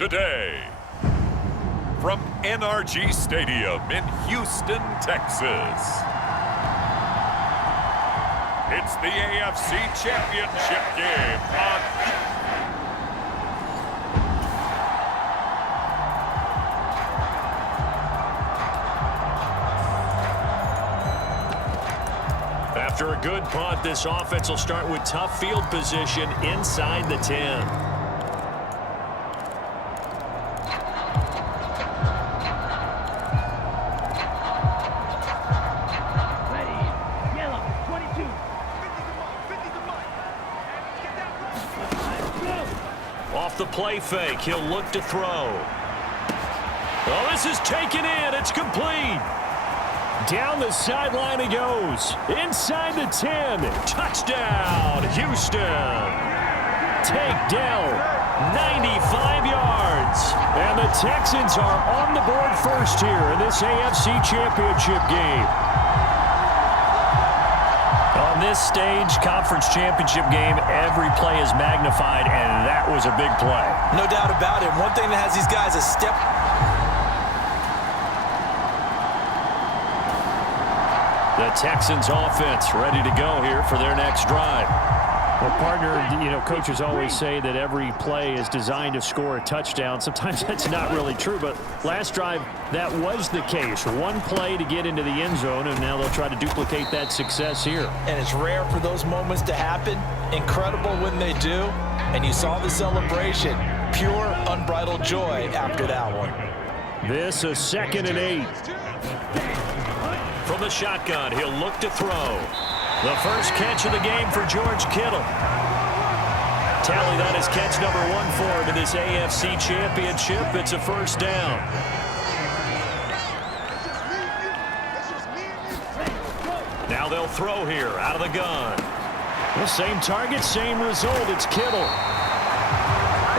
today. From NRG Stadium in Houston, Texas, it's the AFC Championship game on After a good punt, this offense will start with tough field position inside the 10. Off the play fake, he'll look to throw. Oh, this is taken in. It's complete. Down the sideline he goes. Inside the 10. Touchdown, Houston. Takedown, 95 yards. And the Texans are on the board first here in this AFC Championship game. On this stage, Conference Championship game, every play is magnified, and that was a big play. No doubt about it. One thing that has these guys a step. The Texans offense ready to go here for their next drive. Well, partner, coaches always say that every play is designed to score a touchdown. Sometimes that's not really true, but last drive, that was the case. One play to get into the end zone, and now they'll try to duplicate that success here. And it's rare for those moments to happen. Incredible when they do. And you saw the celebration. Pure, unbridled joy after that one. This is 2nd and 8. From the shotgun, he'll look to throw. The first catch of the game for George Kittle. Tally that is catch number 1 for him in this AFC Championship. It's a first down. Now they'll throw here out of the gun. Well, same target, same result. It's Kittle.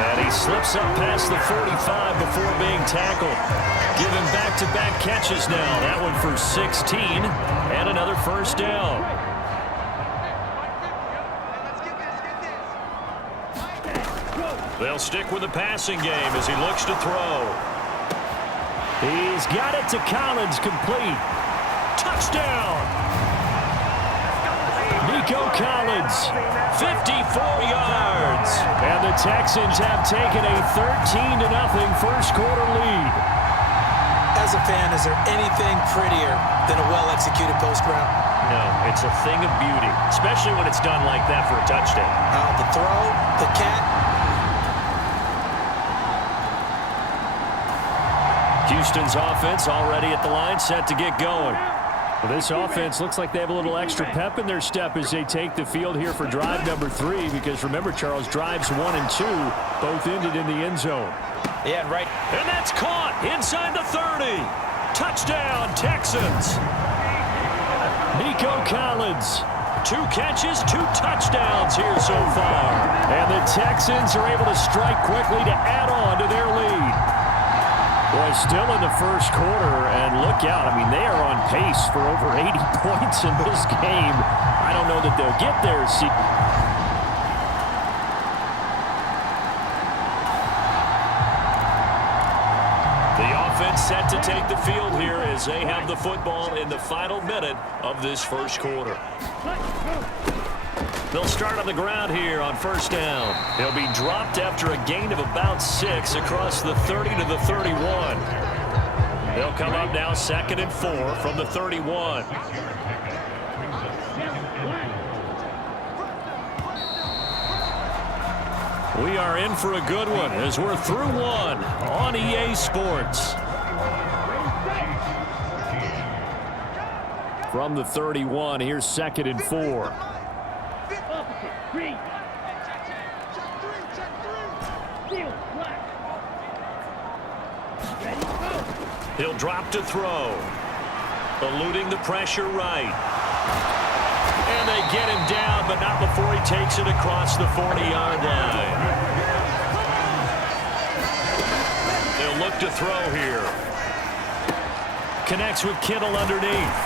And he slips up past the 45 before being tackled. Giving back-to-back catches now. That one for 16 and another first down. They'll stick with the passing game as he looks to throw. He's got it to Collins, complete. Touchdown! Nico Collins, 54 yards. And the Texans have taken a 13-0 first quarter lead. As a fan, is there anything prettier than a well-executed post route? No, it's a thing of beauty, especially when it's done like that for a touchdown. The throw, the cat. Houston's offense already at the line, set to get going. Well, this offense looks like they have a little extra pep in their step as they take the field here for drive number 3, because remember, Charles, drives 1 and 2 both ended in the end zone. Yeah, right. And that's caught inside the 30. Touchdown, Texans. Nico Collins. 2 catches, 2 touchdowns here so far. And the Texans are able to strike quickly to add on to their lead. Boy, still in the first quarter, and look out. I mean, they are on pace for over 80 points in this game. I don't know that they'll get there. The offense set to take the field here as they have the football in the final minute of this first quarter. They'll start on the ground here on first down. He'll be dropped after a gain of about 6 across the 30 to the 31. They'll come up now 2nd and 4 from the 31. We are in for a good one as we're through one on EA Sports. From the 31, here's 2nd and 4. He'll drop to throw. Eluding the pressure right. And they get him down, but not before he takes it across the 40-yard line. They'll look to throw here. Connects with Kittle underneath.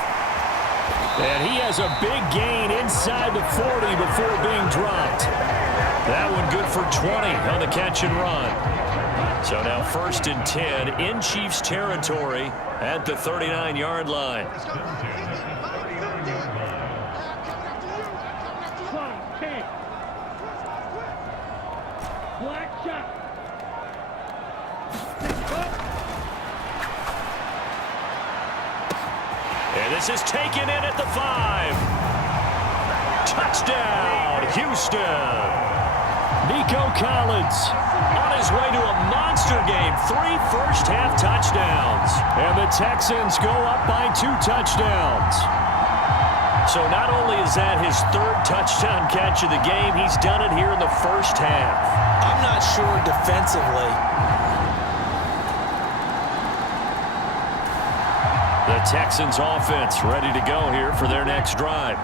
And he has a big gain inside the 40 before being dropped. That one good for 20 on the catch and run. So now 1st and 10 in Chiefs territory at the 39-yard line. And this is taken in at the 5. Touchdown, Houston. Nico Collins on his way to a monster game. 3 first-half touchdowns. And the Texans go up by 2 touchdowns. So not only is that his 3rd touchdown catch of the game, he's done it here in the first half. I'm not sure defensively. The Texans offense ready to go here for their next drive.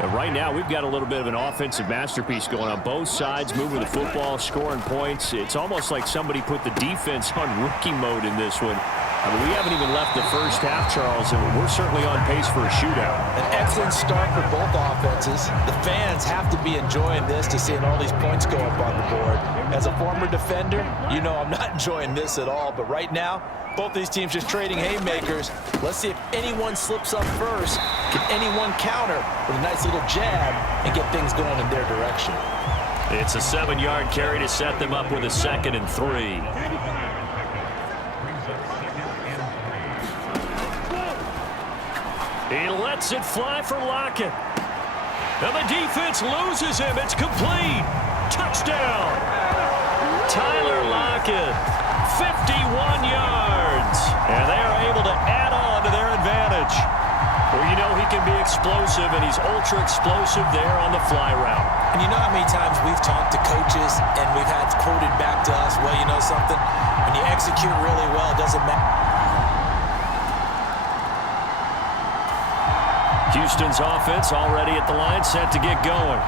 And right now, we've got a little bit of an offensive masterpiece going on both sides, moving the football, scoring points. It's almost like somebody put the defense on rookie mode in this one. I mean, we haven't even left the first half, Charles, and we're certainly on pace for a shootout. An excellent start for both offenses. The fans have to be enjoying this to seeing all these points go up on the board. As a former defender, you know I'm not enjoying this at all, but right now, both these teams just trading haymakers. Let's see if anyone slips up first. Can anyone counter with a nice little jab and get things going in their direction? It's a 7-yard carry to set them up with a 2nd and 3. He lets it fly for Lockett. And the defense loses him. It's complete. Touchdown. Tyler Lockett, 51 yards. And they are able to add on to their advantage. Well, you know he can be explosive, and he's ultra-explosive there on the fly route. And you know how many times we've talked to coaches and we've had quoted back to us, well, you know something? When you execute really well, it doesn't matter. Houston's offense already at the line, set to get going.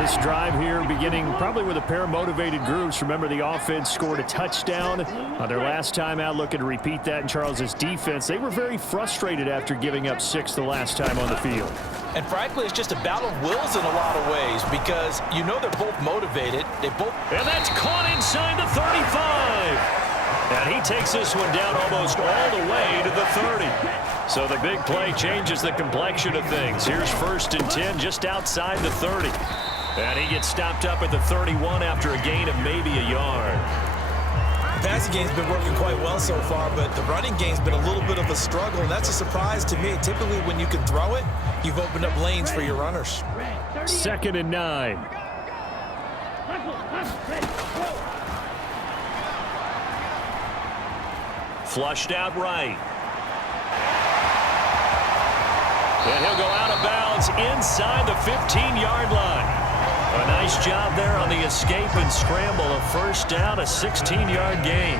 This drive here beginning probably with a pair of motivated groups. Remember, the offense scored a touchdown on their last time out, looking to repeat that in Charles's defense. They were very frustrated after giving up 6 the last time on the field. And frankly, it's just a battle of wills in a lot of ways because you know they're both motivated. And that's caught inside the 35. And he takes this one down almost all the way to the 30. So the big play changes the complexion of things. Here's 1st and 10 just outside the 30. And he gets stopped up at the 31 after a gain of maybe a yard. The passing game's been working quite well so far, but the running game's been a little bit of a struggle, and that's a surprise to me. Typically, when you can throw it, you've opened up lanes for your runners. 2nd and 9. Flushed out right. And he'll go out of bounds inside the 15-yard line. A nice job there on the escape and scramble. A 1st down, a 16-yard gain.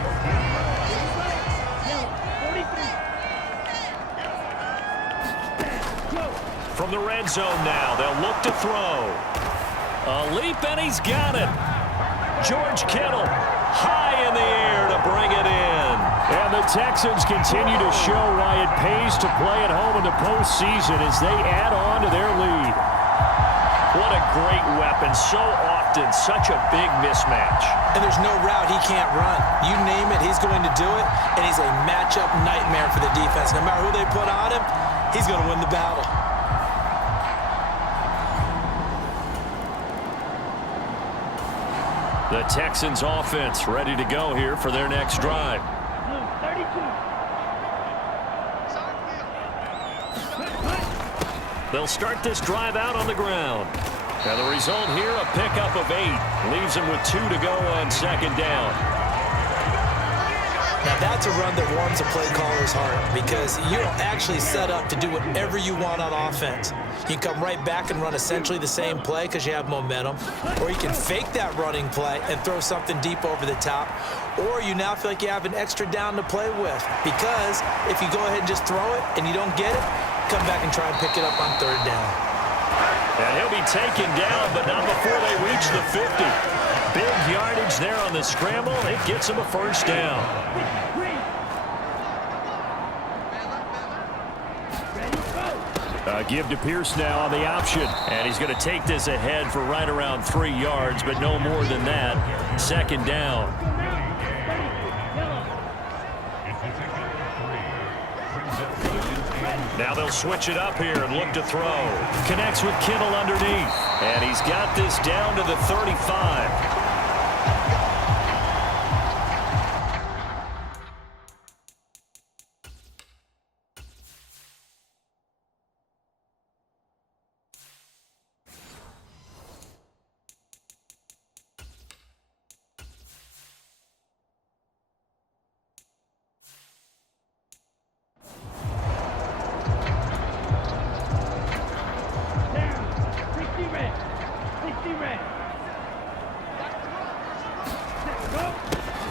From the red zone now, they'll look to throw. A leap, and he's got it. George Kittle high in the air to bring it in. And the Texans continue to show why it pays to play at home in the postseason as they add on to their lead. What a great weapon. So often, such a big mismatch. And there's no route he can't run. You name it, he's going to do it, and he's a matchup nightmare for the defense. No matter who they put on him, he's going to win the battle. The Texans offense ready to go here for their next drive. They'll start this drive out on the ground. Now the result here, a pickup of 8. Leaves them with 2 to go on 2nd down. Now that's a run that warms a play caller's heart because you're actually set up to do whatever you want on offense. You can come right back and run essentially the same play because you have momentum, or you can fake that running play and throw something deep over the top, or you now feel like you have an extra down to play with because if you go ahead and just throw it and you don't get it, come back and try and pick it up on 3rd down. And he'll be taken down, but not before they reach the 50. Big yardage there on the scramble. It gets him a 1st down. Give to Pierce now on the option. And he's going to take this ahead for right around 3 yards, but no more than that. 2nd down. Now they'll switch it up here and look to throw. Connects with Kittle underneath. And he's got this down to the 35.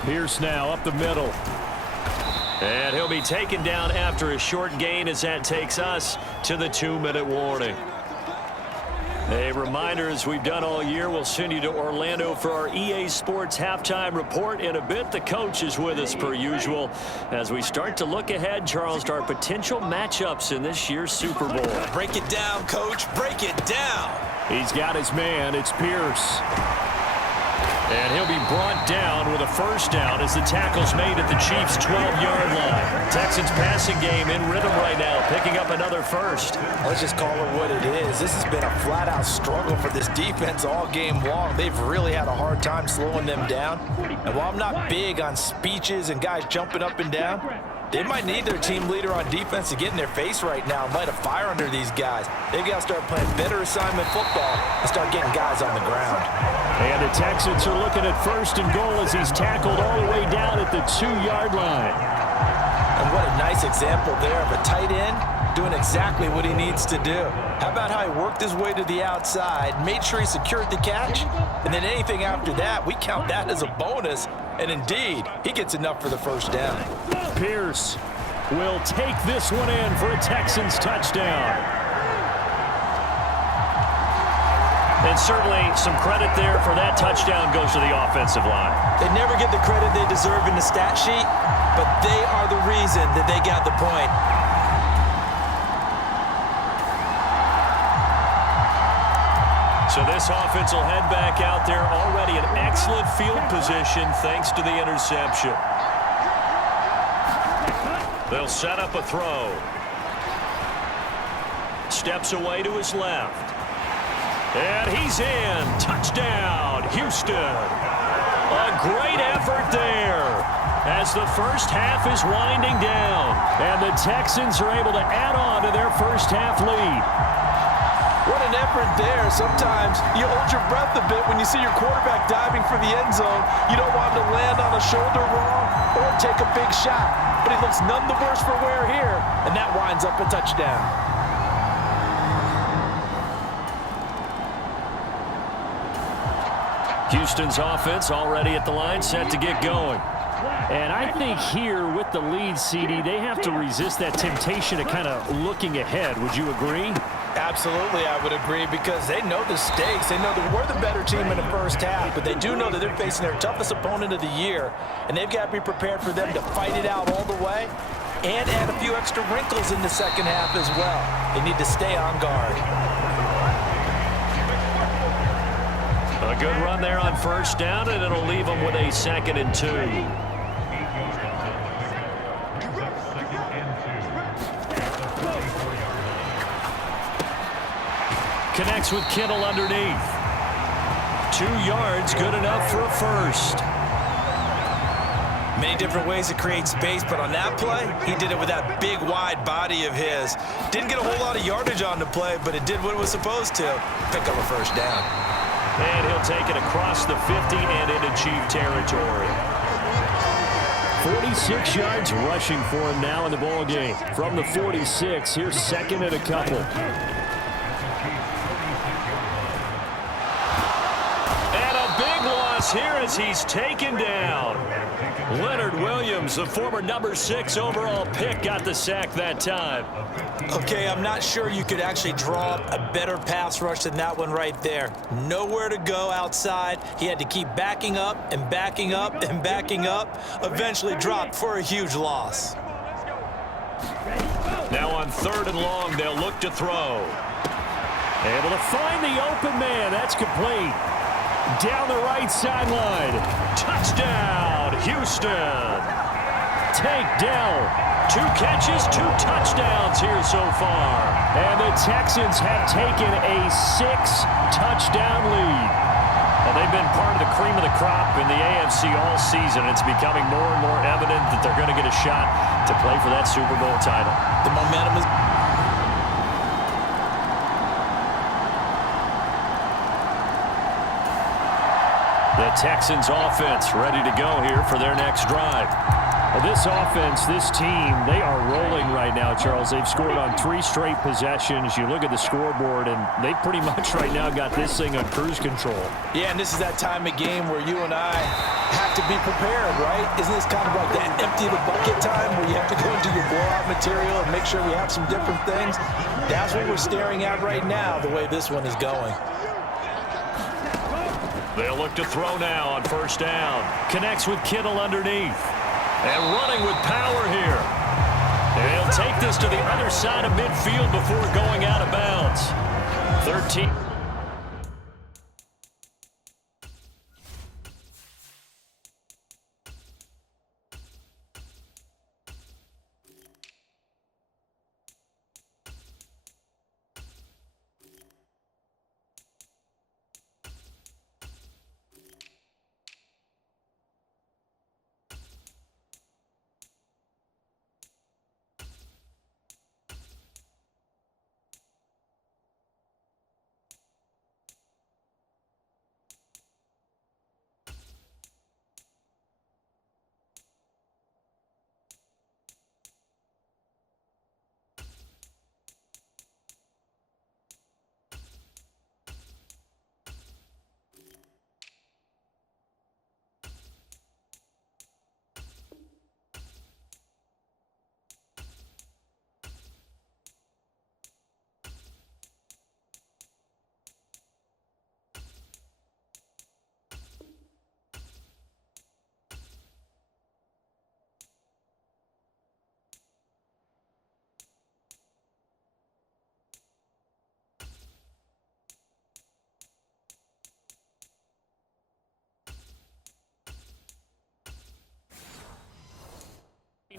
Pierce now up the middle. And he'll be taken down after a short gain as that takes us to the 2-minute warning. A reminder, as we've done all year, we'll send you to Orlando for our EA Sports halftime report in a bit. The coach is with us per usual as we start to look ahead, Charles, to our potential matchups in this year's Super Bowl. Break it down, Coach. Break it down. He's got his man. It's Pierce. And he'll be brought down with a first down as the tackle's made at the Chiefs' 12-yard line. Texans passing game in rhythm right now, picking up another first. Let's just call it what it is. This has been a flat-out struggle for this defense all game long. They've really had a hard time slowing them down. And while I'm not big on speeches and guys jumping up and down, they might need their team leader on defense to get in their face right now and light a fire under these guys. They've got to start playing better assignment football and start getting guys on the ground. And the Texans are looking at 1st and goal as he's tackled all the way down at the 2-yard line. And what a nice example there of a tight end doing exactly what he needs to do. How about how he worked his way to the outside, made sure he secured the catch, and then anything after that, we count that as a bonus. And indeed, he gets enough for the first down. Pierce will take this one in for a Texans touchdown. And certainly some credit there for that touchdown goes to the offensive line. They never get the credit they deserve in the stat sheet, but they are the reason that they got the point. So this offense will head back out there, already in excellent field position thanks to the interception. They'll set up a throw. Steps away to his left. And he's in. Touchdown, Houston. A great effort there as the first half is winding down. And the Texans are able to add on to their first half lead. What an effort there. Sometimes you hold your breath a bit when you see your quarterback diving for the end zone. You don't want him to land on a shoulder wrong or take a big shot. But he looks none the worse for wear here, and that winds up a touchdown. Houston's offense already at the line, set to get going. And I think here with the lead, CD, they have to resist that temptation of kind of looking ahead. Would you agree? Absolutely, I would agree, because they know the stakes. They know that we're the better team in the first half, but they do know that they're facing their toughest opponent of the year, and they've got to be prepared for them to fight it out all the way and add a few extra wrinkles in the second half as well. They need to stay on guard. A good run there on first down, and it'll leave them with a 2nd and 2. Connects with Kittle underneath. 2 yards, good enough for a first. Many different ways to create space, but on that play, he did it with that big, wide body of his. Didn't get a whole lot of yardage on the play, but it did what it was supposed to. Pick up a first down. And he'll take it across the 50 and into Chief territory. 46 yards rushing for him now in the ball game. From the 46, here's 2nd and a couple. And a big loss here as he's taken down. Leonard Williams, the former number 6 overall pick, got the sack that time. Okay, I'm not sure you could actually draw up a better pass rush than that one right there. Nowhere to go outside. He had to keep backing up and backing up and backing up. Eventually dropped for a huge loss. Now on 3rd and long. They'll look to throw. Able to find the open man. That's complete. Down the right sideline. Touchdown, Houston. Tank Dell. 2 catches, 2 touchdowns here so far. And the Texans have taken a 6-touchdown lead. Well, they've been part of the cream of the crop in the AFC all season. It's becoming more and more evident that they're going to get a shot to play for that Super Bowl title. The momentum is... The Texans offense ready to go here for their next drive. Well, this offense, this team, they are rolling right now, Charles. They've scored on 3 straight possessions. You look at the scoreboard, and they pretty much right now got this thing on cruise control. Yeah, and this is that time of game where you and I have to be prepared, right? Isn't this kind of like that empty the bucket time where you have to go and do your blowout material and make sure we have some different things? That's what we're staring at right now, the way this one is going. They'll look to throw now on 1st down. Connects with Kittle underneath. And running with power here. They'll take this to the other side of midfield before going out of bounds. 13.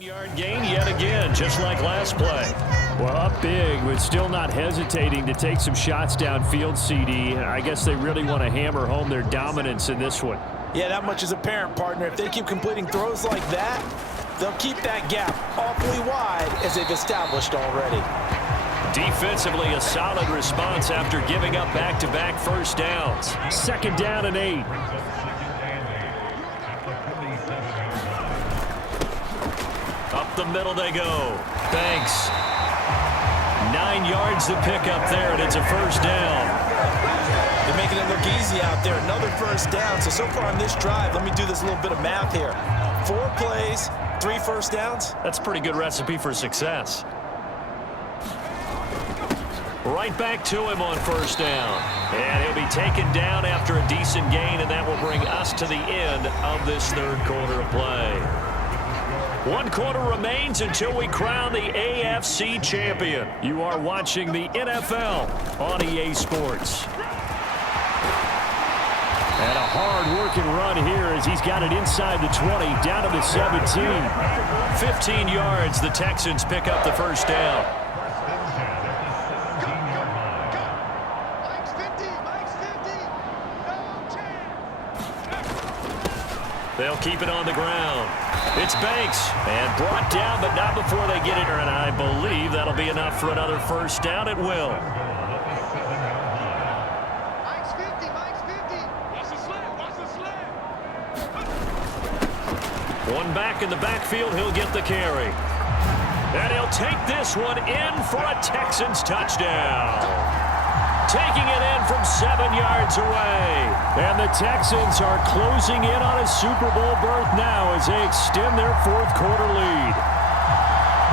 Yard gain yet again, just like last play. Well, up big, but still not hesitating to take some shots downfield, CD. I guess they really want to hammer home their dominance in this one. Yeah, that much is apparent, partner. If they keep completing throws like that, they'll keep that gap awfully wide as they've established already. Defensively, a solid response after giving up back-to-back 1st downs. 2nd down and 8. Up the middle they go. Banks. 9 yards to pick up there, and it's a 1st down. They're making it look easy out there. Another 1st down. So far on this drive, let me do this little bit of math here. 4 plays, 3 1st downs. That's a pretty good recipe for success. Right back to him on 1st down. And he'll be taken down after a decent gain, and that will bring us to the end of this 3rd quarter of play. 1 quarter remains until we crown the AFC champion. You are watching the NFL on EA Sports. And a hard-working run here as he's got it inside the 20, down to the 17. 15 yards, the Texans pick up the 1st down. They'll keep it on the ground. It's Banks, and brought down, but not before they get it. And I believe that'll be enough for another 1st down. It will. Mike's 50, Mike's 50. Watch the slant, watch the slant. One back in the backfield, he'll get the carry. And he'll take this one in for a Texans touchdown. Taking it in from 7 yards away. And the Texans are closing in on a Super Bowl berth now as they extend their 4th quarter lead.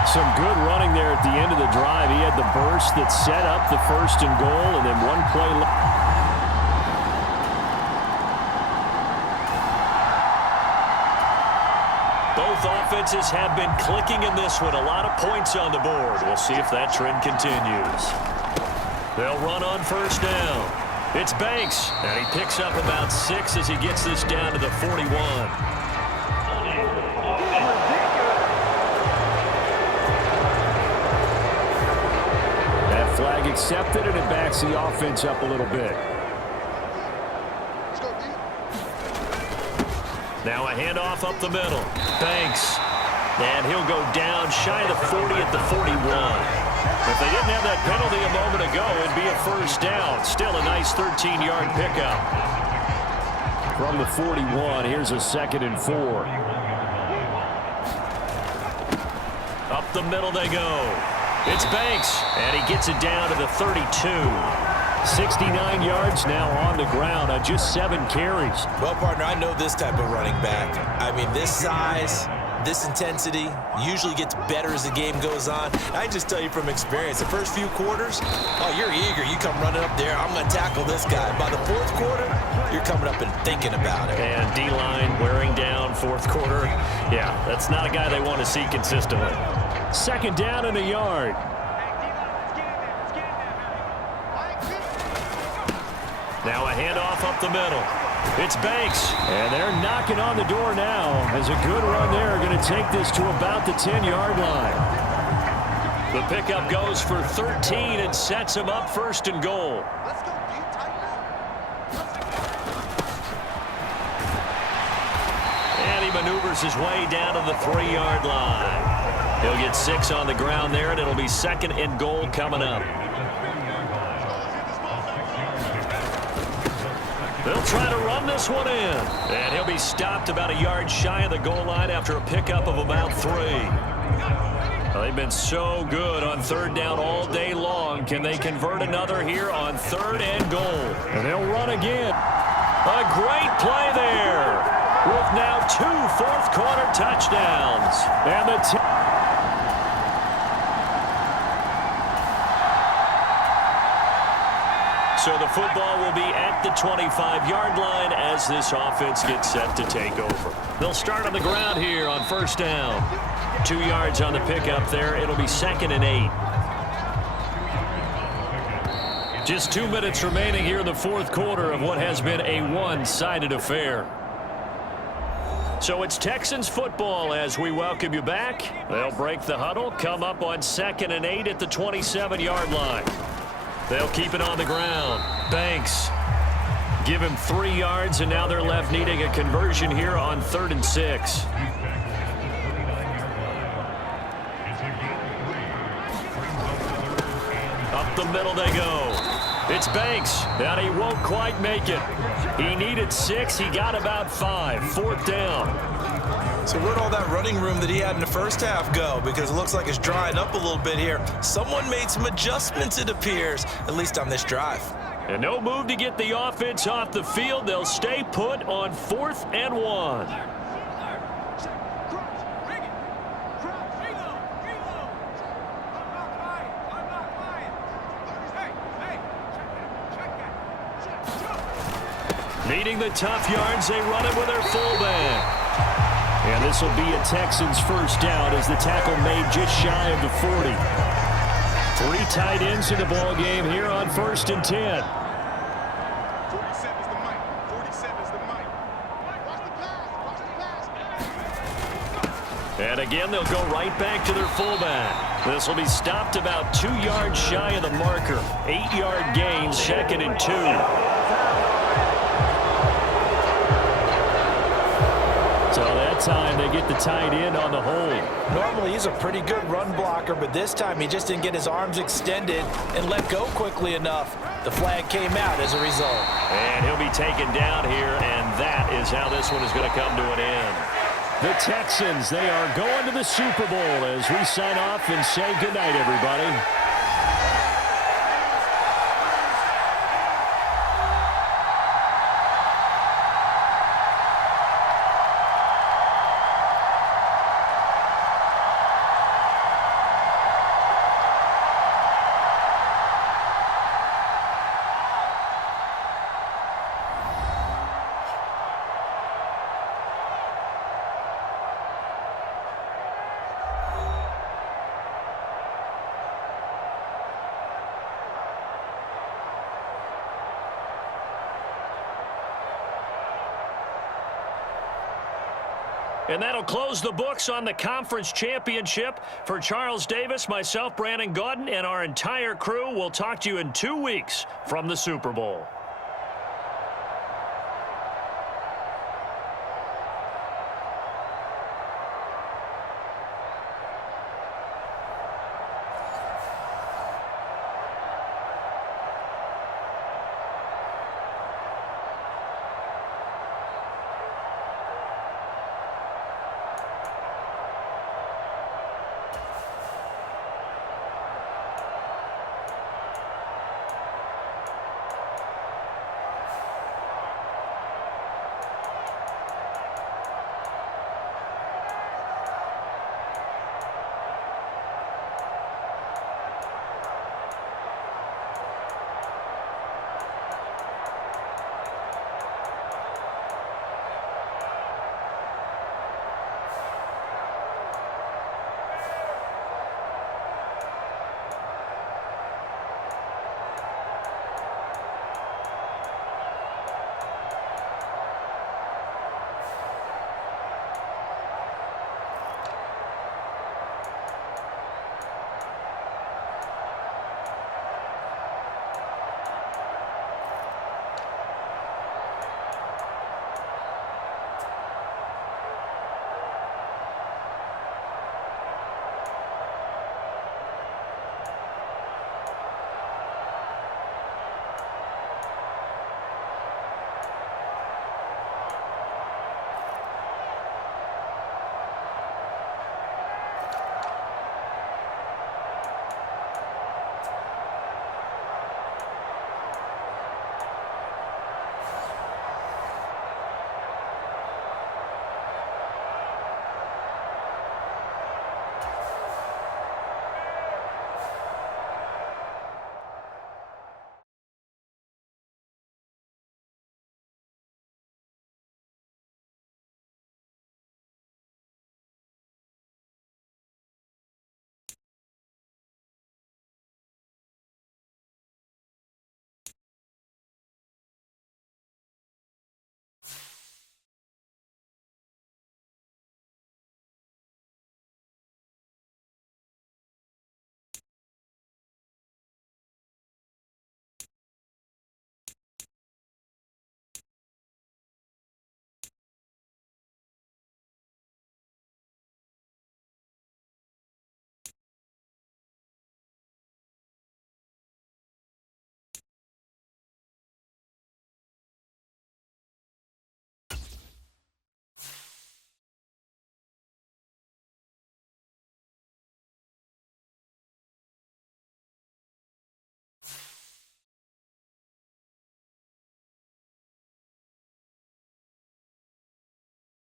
Some good running there at the end of the drive. He had the burst that set up the 1st and goal, and then one play left. Both offenses have been clicking in this one. A lot of points on the board. We'll see if that trend continues. They'll run on first down. It's Banks, and he picks up about 6 as he gets this down to the 41. That flag accepted, and it backs the offense up a little bit. Now a handoff up the middle. Banks. And he'll go down shy of the 40 at the 41. If they didn't have that penalty a moment ago, it'd be a first down. Still a nice 13-yard pickup. From the 41, here's a 2nd and 4. Up the middle they go. It's Banks, and he gets it down to the 32. 69 yards now on the ground on just 7 carries. Well, partner, I know this type of running back. I mean, this size, this intensity usually gets better as the game goes on. I just tell you from experience, the first few quarters, oh, you're eager. You come running up there, I'm going to tackle this guy. By the 4th quarter, you're coming up and thinking about it. And D-line wearing down 4th quarter. Yeah, that's not a guy they want to see consistently. 2nd down and a yard. Now a handoff up the middle. It's Banks. And they're knocking on the door now. As a good run there, going to take this to about the 10-yard line. The pickup goes for 13 and sets him up 1st and goal. And he maneuvers his way down to the 3-yard line. He'll get 6 on the ground there, and it'll be 2nd and goal coming up. They'll try to run this one in. And he'll be stopped about a yard shy of the goal line after a pickup of about 3. Well, they've been so good on 3rd down all day long. Can they convert another here on 3rd and goal? And they'll run again. A great play there with now 2 4th quarter touchdowns. And the So the football will be at the 25-yard line as this offense gets set to take over. They'll start on the ground here on 1st down. 2 yards on the pickup there. It'll be 2nd and 8. Just 2 minutes remaining here in the 4th quarter of what has been a one-sided affair. So it's Texans football as we welcome you back. They'll break the huddle, come up on 2nd and 8 at the 27-yard line. They'll keep it on the ground. Banks. Give him 3 yards, and now they're left needing a conversion here on 3rd and 6. Up the middle they go. It's Banks, and he won't quite make it. He needed 6. He got about 5. 4th down. So where'd all that running room that he had in the first half go? Because it looks like it's drying up a little bit here. Someone made some adjustments, it appears, at least on this drive. And no move to get the offense off the field. They'll stay put on 4th and 1. Needing the tough yards, they run it with their fullback. And this will be a Texans 1st down as the tackle made just shy of the 40. 3 tight ends in the ball game here on 1st and 10. 47 is the mic. 47 is the mic. Watch the pass. Watch the pass. And again, they'll go right back to their fullback. This will be stopped about 2 yards shy of the marker. 8-yard gain, 2nd and 2. So that time they get the tight end on the hold. Normally he's a pretty good run blocker, but this time he just didn't get his arms extended and let go quickly enough. The flag came out as a result. And he'll be taken down here, and that is how this one is going to come to an end. The Texans, they are going to the Super Bowl as we sign off and say goodnight, everybody. And that'll close the books on the conference championship. For Charles Davis, myself, Brandon Gaudin, and our entire crew, we'll talk to you in 2 weeks from the Super Bowl.